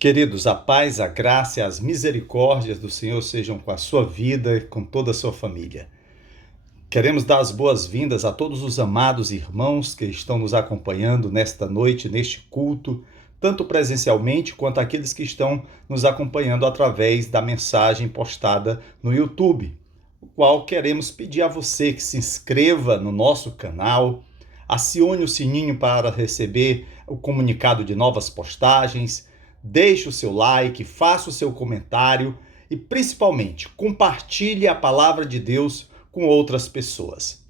Queridos, a paz, a graça e as misericórdias do Senhor sejam com a sua vida e com toda a sua família. Queremos dar as boas-vindas a todos os amados irmãos que estão nos acompanhando nesta noite, neste culto, tanto presencialmente quanto aqueles que estão nos acompanhando através da mensagem postada no YouTube, o qual queremos pedir a você que se inscreva no nosso canal, acione o sininho para receber o comunicado de novas postagens, deixe o seu like, faça o seu comentário e, principalmente, compartilhe a palavra de Deus com outras pessoas.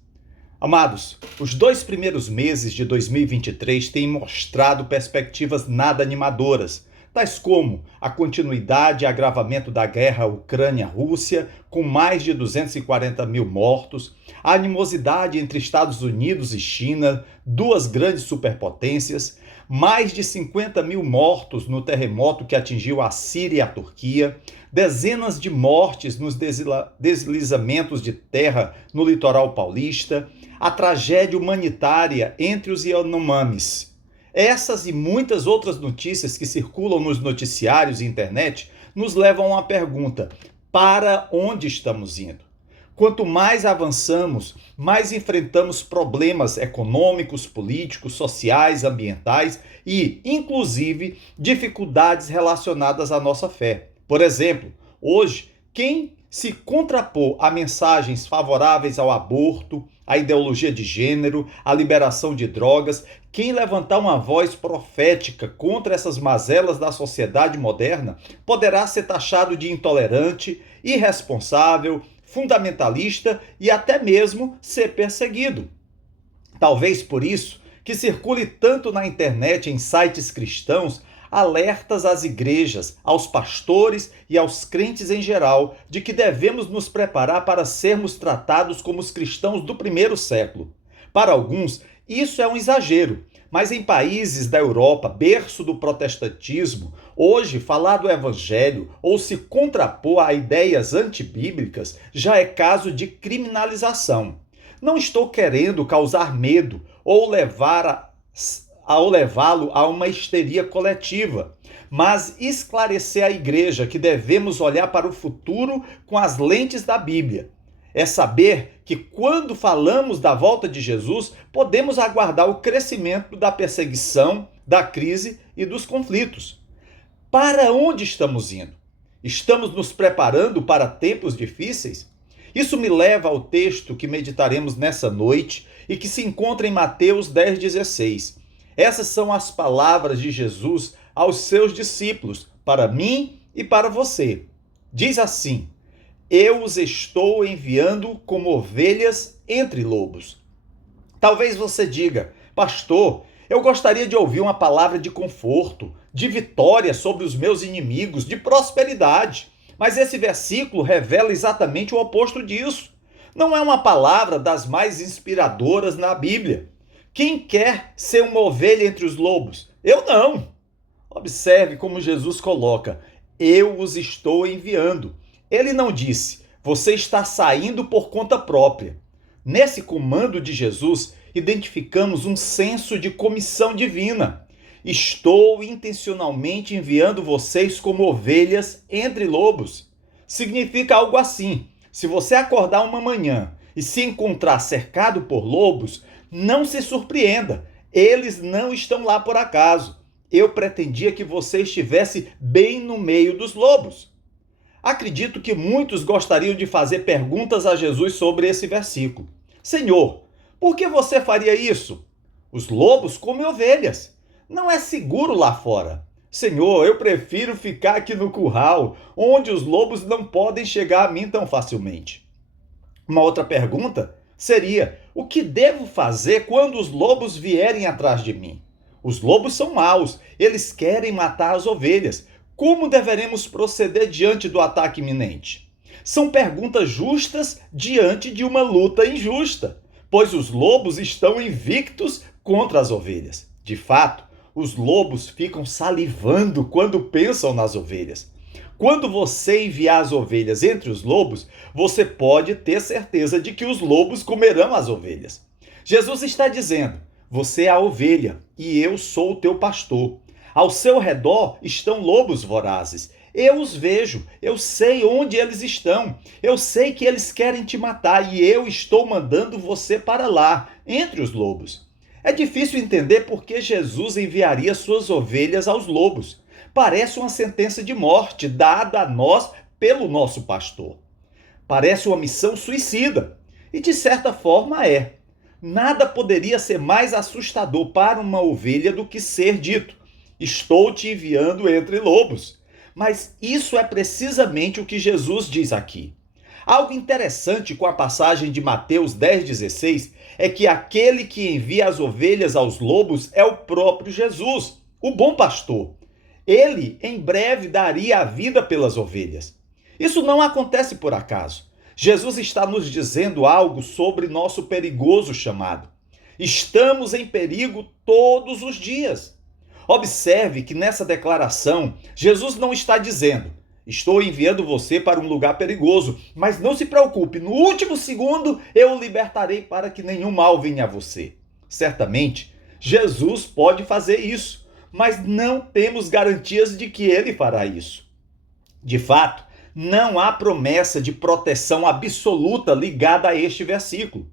Amados, os 2 primeiros meses de 2023 têm mostrado perspectivas nada animadoras, tais como a continuidade e agravamento da guerra Ucrânia-Rússia, com mais de 240 mil mortos, a animosidade entre Estados Unidos e China, duas grandes superpotências, mais de 50 mil mortos no terremoto que atingiu a Síria e a Turquia, dezenas de mortes nos deslizamentos de terra no litoral paulista, a tragédia humanitária entre os Yanomamis. Essas e muitas outras notícias que circulam nos noticiários e internet nos levam a uma pergunta: para onde estamos indo? Quanto mais avançamos, mais enfrentamos problemas econômicos, políticos, sociais, ambientais e, inclusive, dificuldades relacionadas à nossa fé. Por exemplo, hoje, quem se contrapor a mensagens favoráveis ao aborto, à ideologia de gênero, à liberação de drogas, quem levantar uma voz profética contra essas mazelas da sociedade moderna, poderá ser taxado de intolerante, irresponsável, fundamentalista e até mesmo ser perseguido. Talvez por isso que circule tanto na internet, em sites cristãos, alertas às igrejas, aos pastores e aos crentes em geral de que devemos nos preparar para sermos tratados como os cristãos do primeiro século. Para alguns, isso é um exagero, mas em países da Europa, berço do protestantismo, hoje falar do evangelho ou se contrapor a ideias antibíblicas já é caso de criminalização. Não estou querendo causar medo ou levá-lo a uma histeria coletiva, mas esclarecer à igreja que devemos olhar para o futuro com as lentes da Bíblia. É saber que quando falamos da volta de Jesus, podemos aguardar o crescimento da perseguição, da crise e dos conflitos. Para onde estamos indo? Estamos nos preparando para tempos difíceis? Isso me leva ao texto que meditaremos nessa noite e que se encontra em Mateus 10,16. Essas são as palavras de Jesus aos seus discípulos, para mim e para você. Diz assim: eu os estou enviando como ovelhas entre lobos. Talvez você diga: pastor, eu gostaria de ouvir uma palavra de conforto, de vitória sobre os meus inimigos, de prosperidade. Mas esse versículo revela exatamente o oposto disso. Não é uma palavra das mais inspiradoras na Bíblia. Quem quer ser uma ovelha entre os lobos? Eu não. Observe como Jesus coloca: eu os estou enviando. Ele não disse: você está saindo por conta própria. Nesse comando de Jesus, identificamos um senso de comissão divina. Estou intencionalmente enviando vocês como ovelhas entre lobos. Significa algo assim: se você acordar uma manhã e se encontrar cercado por lobos, não se surpreenda, eles não estão lá por acaso. Eu pretendia que você estivesse bem no meio dos lobos. Acredito que muitos gostariam de fazer perguntas a Jesus sobre esse versículo. Senhor, por que você faria isso? Os lobos comem ovelhas. Não é seguro lá fora. Senhor, eu prefiro ficar aqui no curral, onde os lobos não podem chegar a mim tão facilmente. Uma outra pergunta seria: o que devo fazer quando os lobos vierem atrás de mim? Os lobos são maus, eles querem matar as ovelhas. Como deveremos proceder diante do ataque iminente? São perguntas justas diante de uma luta injusta, pois os lobos estão invictos contra as ovelhas. De fato, os lobos ficam salivando quando pensam nas ovelhas. Quando você enviar as ovelhas entre os lobos, você pode ter certeza de que os lobos comerão as ovelhas. Jesus está dizendo: você é a ovelha e eu sou o teu pastor. Ao seu redor estão lobos vorazes. Eu os vejo, eu sei onde eles estão, eu sei que eles querem te matar e eu estou mandando você para lá, entre os lobos. É difícil entender por que Jesus enviaria suas ovelhas aos lobos. Parece uma sentença de morte dada a nós pelo nosso pastor. Parece uma missão suicida. E de certa forma é. Nada poderia ser mais assustador para uma ovelha do que ser dito: estou te enviando entre lobos. Mas isso é precisamente o que Jesus diz aqui. Algo interessante com a passagem de Mateus 10,16 é que aquele que envia as ovelhas aos lobos é o próprio Jesus, o bom pastor. Ele, em breve, daria a vida pelas ovelhas. Isso não acontece por acaso. Jesus está nos dizendo algo sobre nosso perigoso chamado. Estamos em perigo todos os dias. Observe que nessa declaração, Jesus não está dizendo: estou enviando você para um lugar perigoso, mas não se preocupe, no último segundo eu o libertarei para que nenhum mal venha a você. Certamente, Jesus pode fazer isso, mas não temos garantias de que ele fará isso. De fato, não há promessa de proteção absoluta ligada a este versículo.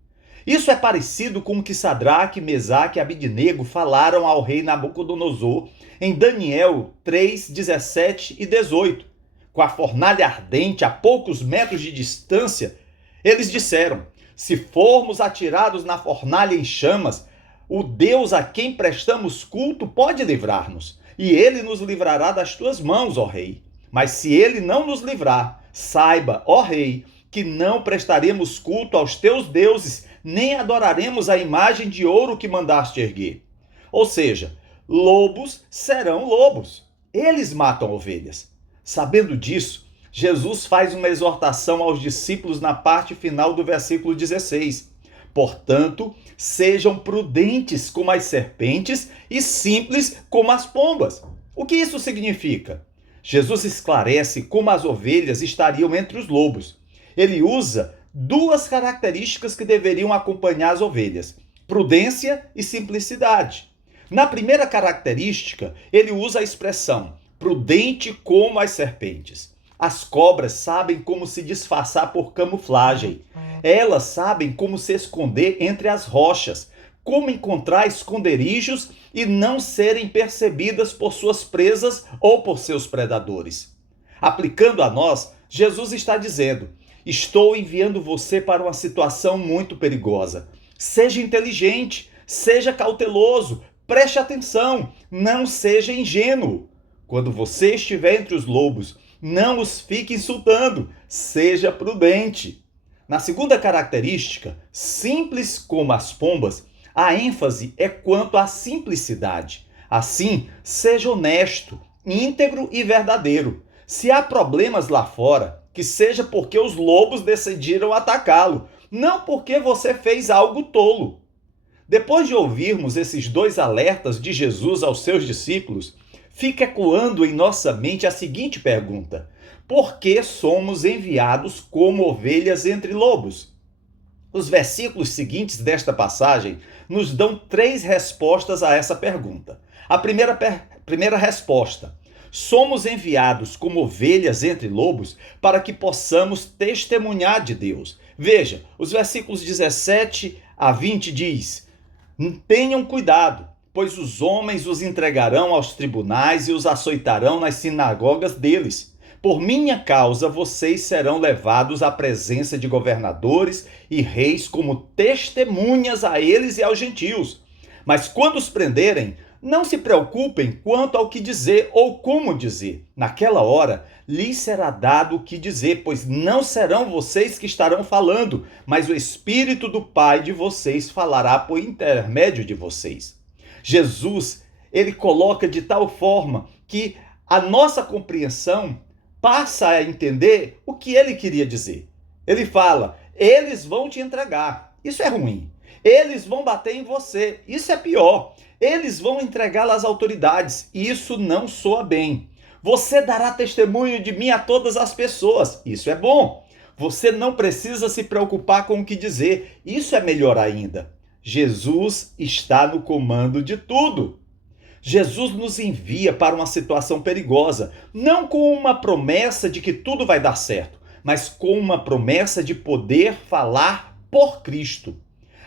Isso é parecido com o que Sadraque, Mesaque e Abidnego falaram ao rei Nabucodonosor em Daniel 3, 17 e 18. Com a fornalha ardente a poucos metros de distância, eles disseram: se formos atirados na fornalha em chamas, o Deus a quem prestamos culto pode livrar-nos, e ele nos livrará das tuas mãos, ó rei. Mas se ele não nos livrar, saiba, ó rei, que não prestaremos culto aos teus deuses, nem adoraremos a imagem de ouro que mandaste erguer. Ou seja, lobos serão lobos. Eles matam ovelhas. Sabendo disso, Jesus faz uma exortação aos discípulos na parte final do versículo 16. Portanto, sejam prudentes como as serpentes e simples como as pombas. O que isso significa? Jesus esclarece como as ovelhas estariam entre os lobos. Ele usa duas características que deveriam acompanhar as ovelhas: prudência e simplicidade. Na primeira característica, ele usa a expressão prudente como as serpentes. As cobras sabem como se disfarçar por camuflagem. Elas sabem como se esconder entre as rochas, como encontrar esconderijos e não serem percebidas por suas presas ou por seus predadores. Aplicando a nós, Jesus está dizendo: estou enviando você para uma situação muito perigosa. Seja inteligente, seja cauteloso, preste atenção, não seja ingênuo. Quando você estiver entre os lobos, não os fique insultando, seja prudente. Na segunda característica, simples como as pombas, a ênfase é quanto à simplicidade. Assim, seja honesto, íntegro e verdadeiro. Se há problemas lá fora, que seja porque os lobos decidiram atacá-lo, não porque você fez algo tolo. Depois de ouvirmos esses dois alertas de Jesus aos seus discípulos, fica ecoando em nossa mente a seguinte pergunta: por que somos enviados como ovelhas entre lobos? Os versículos seguintes desta passagem nos dão três respostas a essa pergunta. A primeira resposta: somos enviados como ovelhas entre lobos para que possamos testemunhar de Deus. Veja, os versículos 17 a 20 diz: tenham cuidado, pois os homens os entregarão aos tribunais e os açoitarão nas sinagogas deles. Por minha causa, vocês serão levados à presença de governadores e reis como testemunhas a eles e aos gentios. Mas quando os prenderem, não se preocupem quanto ao que dizer ou como dizer. Naquela hora, lhes será dado o que dizer, pois não serão vocês que estarão falando, mas o Espírito do Pai de vocês falará por intermédio de vocês. Jesus, ele coloca de tal forma que a nossa compreensão passa a entender o que ele queria dizer. Ele fala: eles vão te entregar. Isso é ruim. Eles vão bater em você. Isso é pior. Eles vão entregá-la às autoridades. Isso não soa bem. Você dará testemunho de mim a todas as pessoas. Isso é bom. Você não precisa se preocupar com o que dizer. Isso é melhor ainda. Jesus está no comando de tudo. Jesus nos envia para uma situação perigosa, não com uma promessa de que tudo vai dar certo, mas com uma promessa de poder falar por Cristo.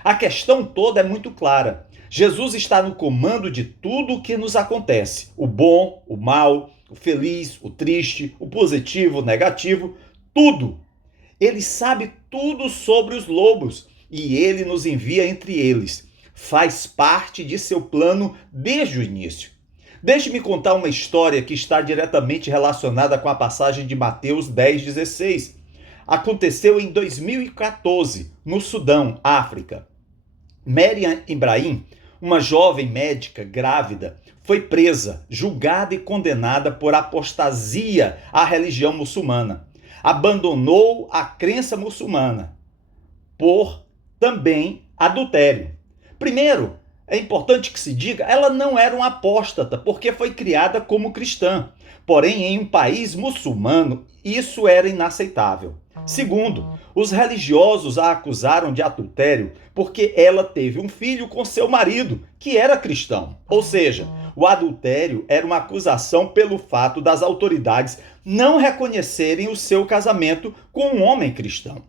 A questão toda é muito clara. Jesus está no comando de tudo o que nos acontece: o bom, o mal, o feliz, o triste, o positivo, o negativo, tudo. Ele sabe tudo sobre os lobos e ele nos envia entre eles. Faz parte de seu plano desde o início. Deixe-me contar uma história que está diretamente relacionada com a passagem de Mateus 10,16. Aconteceu em 2014, no Sudão, África. Meriam Ibrahim, uma jovem médica grávida, foi presa, julgada e condenada por apostasia à religião muçulmana. Abandonou a crença muçulmana por também adultério. Primeiro, é importante que se diga, ela não era uma apóstata, porque foi criada como cristã. Porém, em um país muçulmano, isso era inaceitável. Segundo, os religiosos a acusaram de adultério porque ela teve um filho com seu marido, que era cristão. Ou seja, o adultério era uma acusação pelo fato das autoridades não reconhecerem o seu casamento com um homem cristão.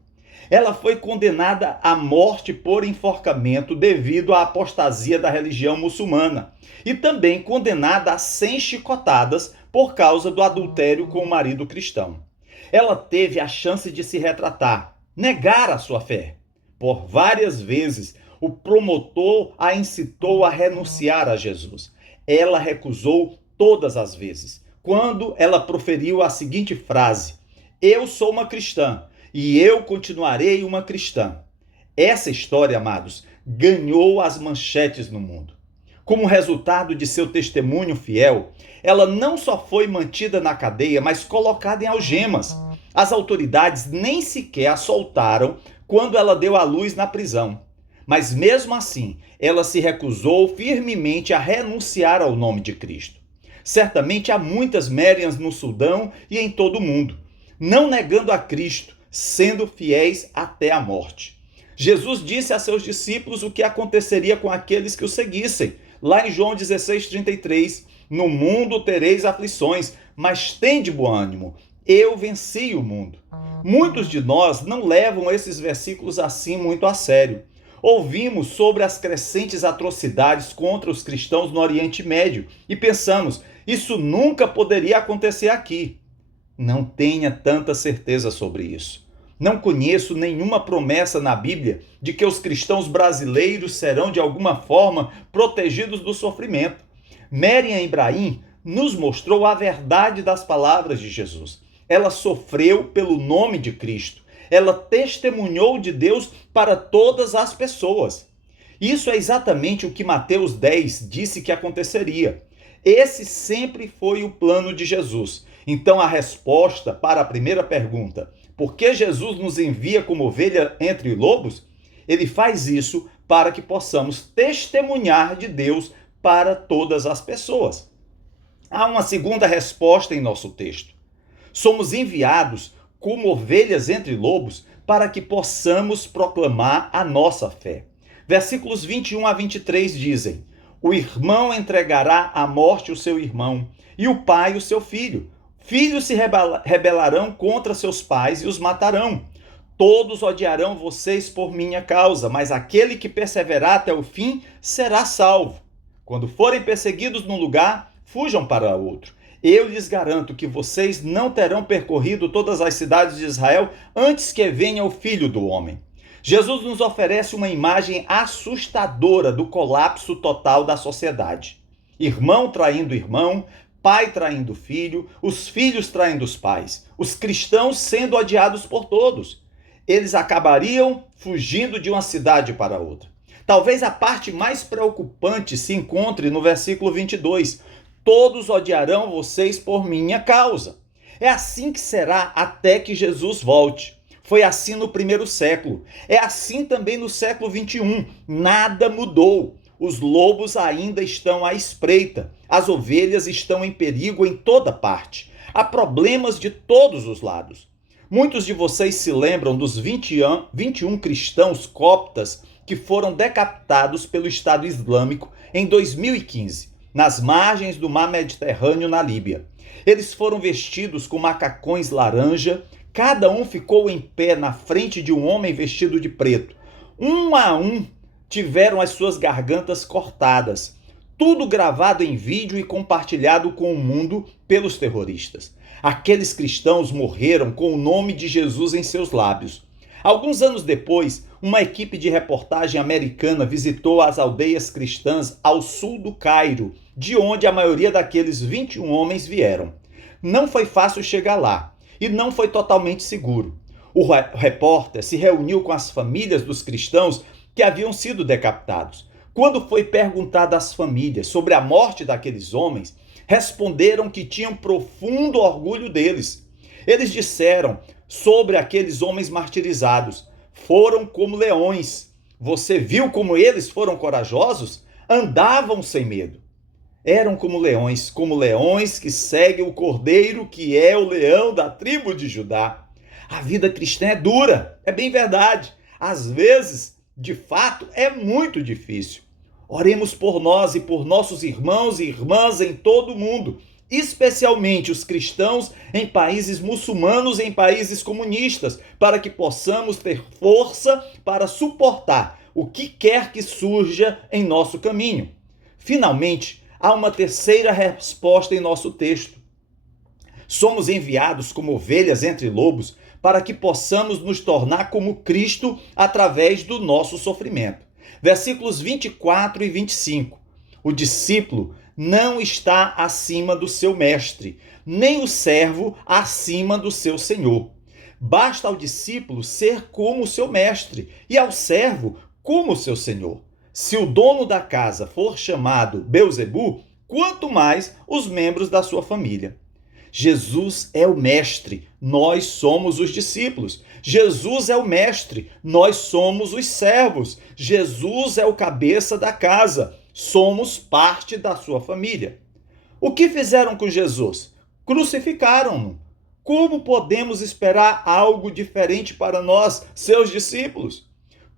Ela foi condenada à morte por enforcamento devido à apostasia da religião muçulmana e também condenada a 100 chicotadas por causa do adultério com o marido cristão. Ela teve a chance de se retratar, negar a sua fé. Por várias vezes, o promotor a incitou a renunciar a Jesus. Ela recusou todas as vezes. Quando ela proferiu a seguinte frase: "Eu sou uma cristã e eu continuarei uma cristã." Essa história, amados, ganhou as manchetes no mundo. Como resultado de seu testemunho fiel, ela não só foi mantida na cadeia, mas colocada em algemas. As autoridades nem sequer a soltaram quando ela deu à luz na prisão. Mas mesmo assim, ela se recusou firmemente a renunciar ao nome de Cristo. Certamente há muitas Meriams no Sudão e em todo o mundo, não negando a Cristo, sendo fiéis até a morte. Jesus disse a seus discípulos o que aconteceria com aqueles que o seguissem. Lá em João 16:33, "No mundo tereis aflições, mas tende bom ânimo, eu venci o mundo." Muitos de nós não levam esses versículos assim muito a sério. Ouvimos sobre as crescentes atrocidades contra os cristãos no Oriente Médio e pensamos, isso nunca poderia acontecer aqui. Não tenha tanta certeza sobre isso. Não conheço nenhuma promessa na Bíblia de que os cristãos brasileiros serão de alguma forma protegidos do sofrimento. Meriam Ibrahim nos mostrou a verdade das palavras de Jesus. Ela sofreu pelo nome de Cristo. Ela testemunhou de Deus para todas as pessoas. Isso é exatamente o que Mateus 10 disse que aconteceria. Esse sempre foi o plano de Jesus. Então a resposta para a primeira pergunta, por que Jesus nos envia como ovelha entre lobos? Ele faz isso para que possamos testemunhar de Deus para todas as pessoas. Há uma segunda resposta em nosso texto. Somos enviados como ovelhas entre lobos para que possamos proclamar a nossa fé. Versículos 21 a 23 dizem: "O irmão entregará à morte o seu irmão, e o pai o seu filho. Filhos se rebelarão contra seus pais e os matarão. Todos odiarão vocês por minha causa, mas aquele que perseverar até o fim será salvo. Quando forem perseguidos num lugar, fujam para outro. Eu lhes garanto que vocês não terão percorrido todas as cidades de Israel antes que venha o Filho do Homem." Jesus nos oferece uma imagem assustadora do colapso total da sociedade. Irmão traindo irmão, pai traindo filho, os filhos traindo os pais, os cristãos sendo odiados por todos. Eles acabariam fugindo de uma cidade para outra. Talvez a parte mais preocupante se encontre no versículo 22. "Todos odiarão vocês por minha causa." É assim que será até que Jesus volte. Foi assim no primeiro século. É assim também no século 21. Nada mudou. Os lobos ainda estão à espreita. As ovelhas estão em perigo em toda parte. Há problemas de todos os lados. Muitos de vocês se lembram dos 21 cristãos coptas que foram decapitados pelo Estado Islâmico em 2015. nas margens do mar Mediterrâneo, na Líbia. Eles foram vestidos com macacões laranja, cada um ficou em pé na frente de um homem vestido de preto. Um a um tiveram as suas gargantas cortadas. Tudo gravado em vídeo e compartilhado com o mundo pelos terroristas. Aqueles cristãos morreram com o nome de Jesus em seus lábios. Alguns anos depois, uma equipe de reportagem americana visitou as aldeias cristãs ao sul do Cairo, de onde a maioria daqueles 21 homens vieram. Não foi fácil chegar lá e não foi totalmente seguro. O repórter se reuniu com as famílias dos cristãos que haviam sido decapitados. Quando foi perguntado às famílias sobre a morte daqueles homens, responderam que tinham profundo orgulho deles. Eles disseram sobre aqueles homens martirizados: foram como leões. Você viu como eles foram corajosos? Andavam sem medo. Eram como leões que seguem o cordeiro, que é o leão da tribo de Judá. A vida cristã é dura, é bem verdade. Às vezes, de fato, é muito difícil. Oremos por nós e por nossos irmãos e irmãs em todo o mundo, especialmente os cristãos em países muçulmanos e em países comunistas, para que possamos ter força para suportar o que quer que surja em nosso caminho. Finalmente, há uma terceira resposta em nosso texto. Somos enviados como ovelhas entre lobos para que possamos nos tornar como Cristo através do nosso sofrimento. Versículos 24 e 25. O discípulo não está acima do seu mestre, nem o servo acima do seu senhor. Basta ao discípulo ser como o seu mestre e ao servo como o seu senhor. Se o dono da casa for chamado Belzebu, quanto mais os membros da sua família. Jesus é o mestre, nós somos os discípulos. Jesus é o mestre, nós somos os servos. Jesus é o cabeça da casa, somos parte da sua família. O que fizeram com Jesus? Crucificaram-no. Como podemos esperar algo diferente para nós, seus discípulos?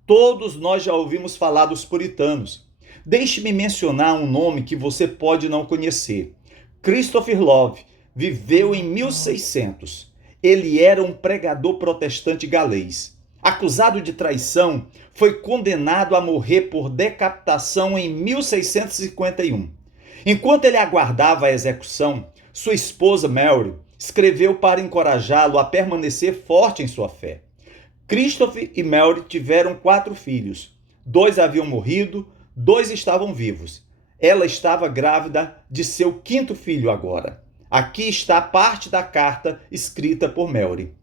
Todos nós já ouvimos falar dos puritanos. Deixe-me mencionar um nome que você pode não conhecer. Christopher Love viveu em 1600. Ele era um pregador protestante galês. Acusado de traição, foi condenado a morrer por decapitação em 1651. Enquanto ele aguardava a execução, sua esposa Mary escreveu para encorajá-lo a permanecer forte em sua fé. Christopher e Mary tiveram 4 filhos. 2 haviam morrido, 2 estavam vivos. Ela estava grávida de seu 5º filho agora. Aqui está parte da carta escrita por Mary.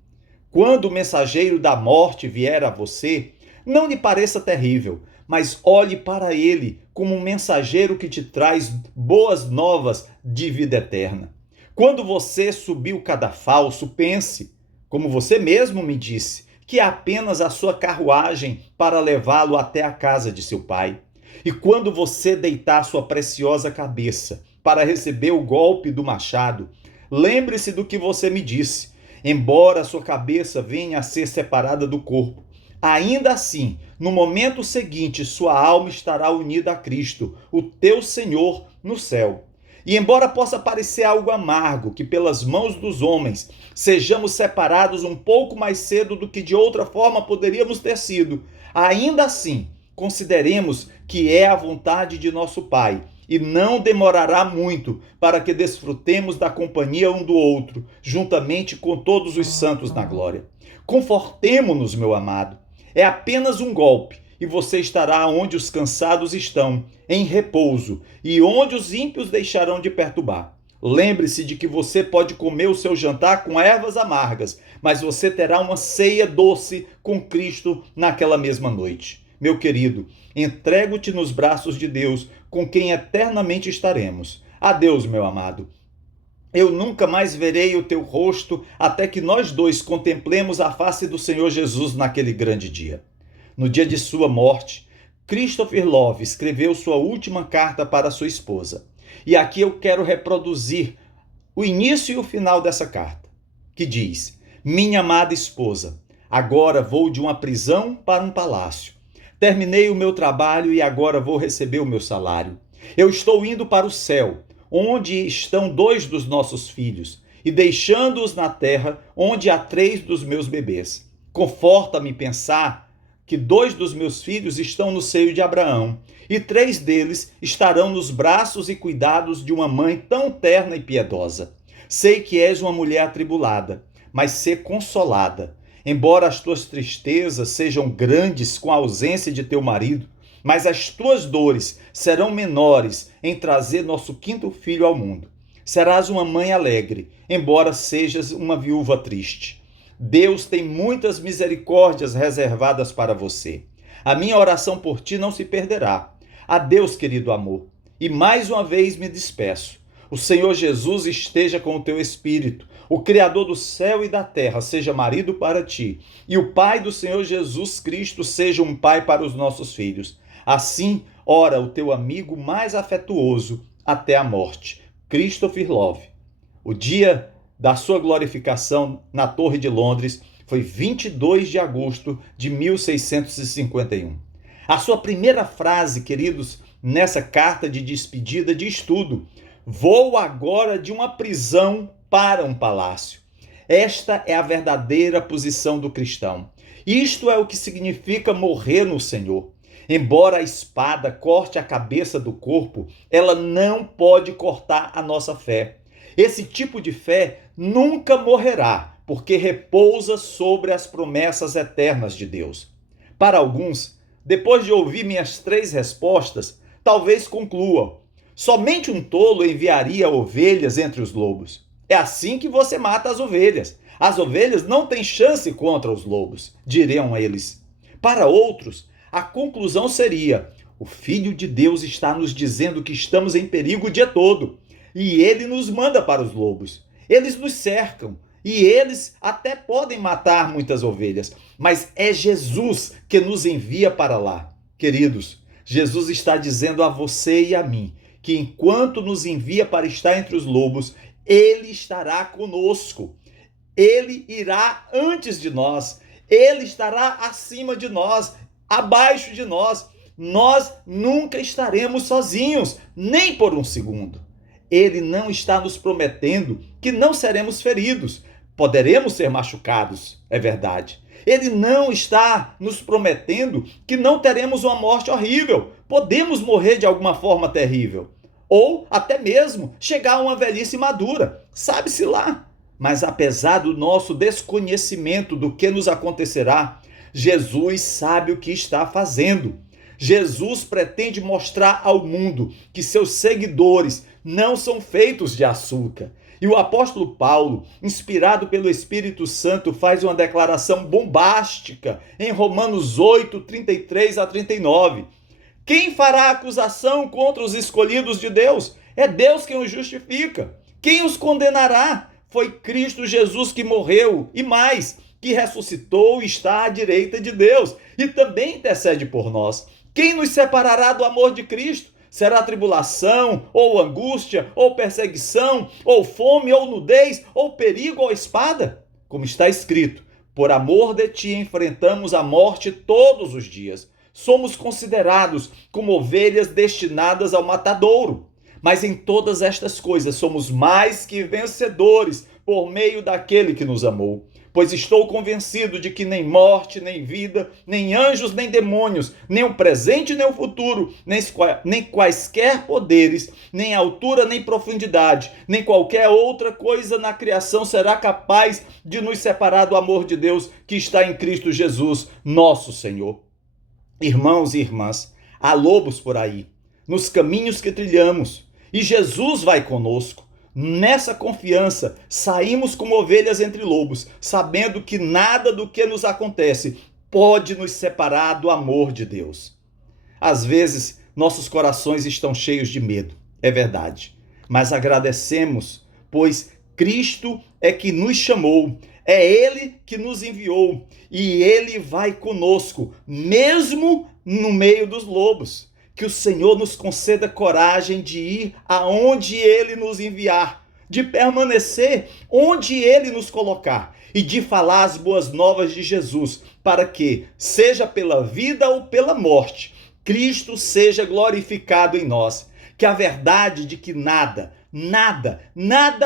Quando o mensageiro da morte vier a você, não lhe pareça terrível, mas olhe para ele como um mensageiro que te traz boas novas de vida eterna. Quando você subir o cadafalso, pense, como você mesmo me disse, que é apenas a sua carruagem para levá-lo até a casa de seu pai. E quando você deitar sua preciosa cabeça para receber o golpe do machado, lembre-se do que você me disse. Embora sua cabeça venha a ser separada do corpo, ainda assim, no momento seguinte, sua alma estará unida a Cristo, o teu Senhor, no céu. E embora possa parecer algo amargo que pelas mãos dos homens sejamos separados um pouco mais cedo do que de outra forma poderíamos ter sido, ainda assim, consideremos que é a vontade de nosso Pai, e não demorará muito para que desfrutemos da companhia um do outro, juntamente com todos os santos na glória. Confortemo-nos, meu amado. É apenas um golpe, e você estará onde os cansados estão, em repouso, e onde os ímpios deixarão de perturbar. Lembre-se de que você pode comer o seu jantar com ervas amargas, mas você terá uma ceia doce com Cristo naquela mesma noite. Meu querido, entrego-te nos braços de Deus, com quem eternamente estaremos. Adeus, meu amado. Eu nunca mais verei o teu rosto até que nós dois contemplemos a face do Senhor Jesus naquele grande dia. No dia de sua morte, Christopher Love escreveu sua última carta para sua esposa. E aqui eu quero reproduzir o início e o final dessa carta, que diz: Minha amada esposa, agora vou de uma prisão para um palácio. Terminei o meu trabalho e agora vou receber o meu salário. Eu estou indo para o céu, onde estão 2 dos nossos filhos, e deixando-os na terra, onde há 3 dos meus bebês. Conforta-me pensar que 2 dos meus filhos estão no seio de Abraão, e 3 deles estarão nos braços e cuidados de uma mãe tão terna e piedosa. Sei que és uma mulher atribulada, mas sê consolada. Embora as tuas tristezas sejam grandes com a ausência de teu marido, mas as tuas dores serão menores em trazer nosso 5º filho ao mundo. Serás uma mãe alegre, embora sejas uma viúva triste. Deus tem muitas misericórdias reservadas para você. A minha oração por ti não se perderá. Adeus, querido amor. E mais uma vez me despeço. O Senhor Jesus esteja com o teu espírito. O Criador do céu e da terra seja marido para ti. E o Pai do Senhor Jesus Cristo seja um pai para os nossos filhos. Assim, ora o teu amigo mais afetuoso até a morte, Christopher Love. O dia da sua glorificação na Torre de Londres foi 22 de agosto de 1651. A sua primeira frase, queridos, nessa carta de despedida de estudo: vou agora de uma prisão para um palácio. Esta é a verdadeira posição do cristão. Isto é o que significa morrer no Senhor. Embora a espada corte a cabeça do corpo, ela não pode cortar a nossa fé. Esse tipo de fé nunca morrerá, porque repousa sobre as promessas eternas de Deus. Para alguns, depois de ouvir minhas 3 respostas, talvez concluam: somente um tolo enviaria ovelhas entre os lobos. É assim que você mata as ovelhas. As ovelhas não têm chance contra os lobos, diriam eles. Para outros, a conclusão seria: o Filho de Deus está nos dizendo que estamos em perigo o dia todo, e ele nos manda para os lobos. Eles nos cercam, e eles até podem matar muitas ovelhas, mas é Jesus que nos envia para lá. Queridos, Jesus está dizendo a você e a mim que enquanto nos envia para estar entre os lobos, ele estará conosco. Ele irá antes de nós, ele estará acima de nós, abaixo de nós. Nós nunca estaremos sozinhos, nem por um segundo. Ele não está nos prometendo que não seremos feridos. Poderemos ser machucados, é verdade. Ele não está nos prometendo que não teremos uma morte horrível. Podemos morrer de alguma forma terrível. Ou até mesmo chegar a uma velhice madura. Sabe-se lá. Mas apesar do nosso desconhecimento do que nos acontecerá, Jesus sabe o que está fazendo. Jesus pretende mostrar ao mundo que seus seguidores não são feitos de açúcar. E o apóstolo Paulo, inspirado pelo Espírito Santo, faz uma declaração bombástica em Romanos 8, 33 a 39. Quem fará acusação contra os escolhidos de Deus? É Deus quem os justifica. Quem os condenará? Foi Cristo Jesus que morreu e mais, que ressuscitou e está à direita de Deus e também intercede por nós. Quem nos separará do amor de Cristo? Será tribulação, ou angústia, ou perseguição, ou fome, ou nudez, ou perigo, ou espada? Como está escrito: por amor de ti enfrentamos a morte todos os dias. Somos considerados como ovelhas destinadas ao matadouro. Mas em todas estas coisas somos mais que vencedores por meio daquele que nos amou. Pois estou convencido de que nem morte, nem vida, nem anjos, nem demônios, nem o presente, nem o futuro, nem quaisquer poderes, nem altura, nem profundidade, nem qualquer outra coisa na criação será capaz de nos separar do amor de Deus que está em Cristo Jesus, nosso Senhor. Irmãos e irmãs, há lobos por aí, nos caminhos que trilhamos, e Jesus vai conosco. Nessa confiança, saímos como ovelhas entre lobos, sabendo que nada do que nos acontece pode nos separar do amor de Deus. Às vezes, nossos corações estão cheios de medo, é verdade, mas agradecemos, pois Cristo é que nos chamou, é Ele que nos enviou, e Ele vai conosco, mesmo no meio dos lobos. Que o Senhor nos conceda coragem de ir aonde Ele nos enviar, de permanecer onde Ele nos colocar e de falar as boas novas de Jesus, para que, seja pela vida ou pela morte, Cristo seja glorificado em nós. que a verdade de que nada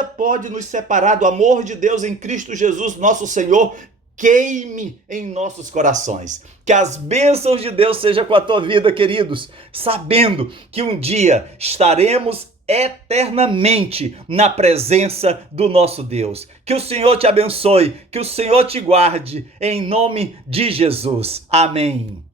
pode nos separar do amor de Deus em Cristo Jesus, nosso Senhor, queime em nossos corações. Que as bênçãos de Deus sejam com a tua vida, queridos, sabendo que um dia estaremos eternamente na presença do nosso Deus. Que o Senhor te abençoe, que o Senhor te guarde, em nome de Jesus. Amém.